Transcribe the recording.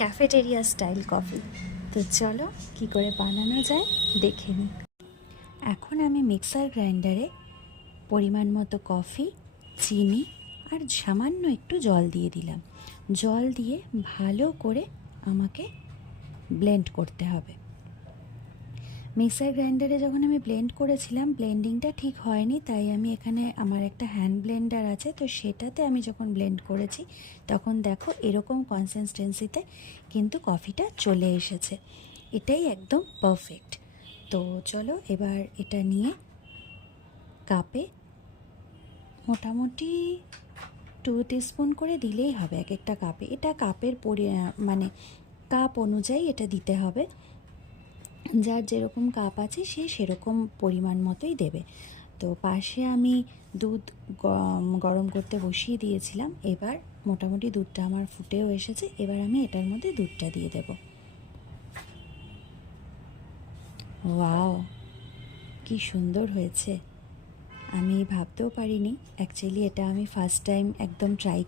Cafeteria style coffee. তো চলো কি করে বানানো যায় দেখে নিই। এখন আমি মিক্সার গ্রাইন্ডারে পরিমাণ মতো কফি, চিনি আর সামান্য একটু জল দিয়ে দিলাম। জল দিয়ে ভালো করে আমাকে ব্লেন্ড করতে হবে। মিক্সার গ্রাইন্ডারে যখন আমি ব্লেন্ড করেছিলাম, ব্লেন্ডিংটা ঠিক হয়নি, তাই আমি এখানে আমার একটা হ্যান্ড ব্লেন্ডার আছে, তো সেটাতে আমি যখন ব্লেন্ড করেছি তখন দেখো এরকম কনসিস্টেন্সিতে কিন্তু কফিটা চলে এসেছে। এটাই একদম পারফেক্ট। তো চলো এবার এটা নিয়ে কাপে মোটামুটি 2 টিস্পুন করে দিলেই হবে এক একটা কাপে। এটা কাপের মানে কাপ অনুযায়ী এটা দিতে হবে। যার যেরকম কাপ আছে সে সেরকম পরিমাণ মতোই দেবে। তো পাশে আমি দুধ গরম করতে বসিয়ে দিয়েছিলাম। এবার মোটামুটি দুধটা আমার ফুটেও এসেছে। এবার আমি এটার মধ্যে দুধটা দিয়ে দেব। ওয়াও, কি সুন্দর হয়েছে! আমি ভাবতেও পারিনি, অ্যাকচুয়ালি এটা আমি ফার্স্ট টাইম একদম ট্রাই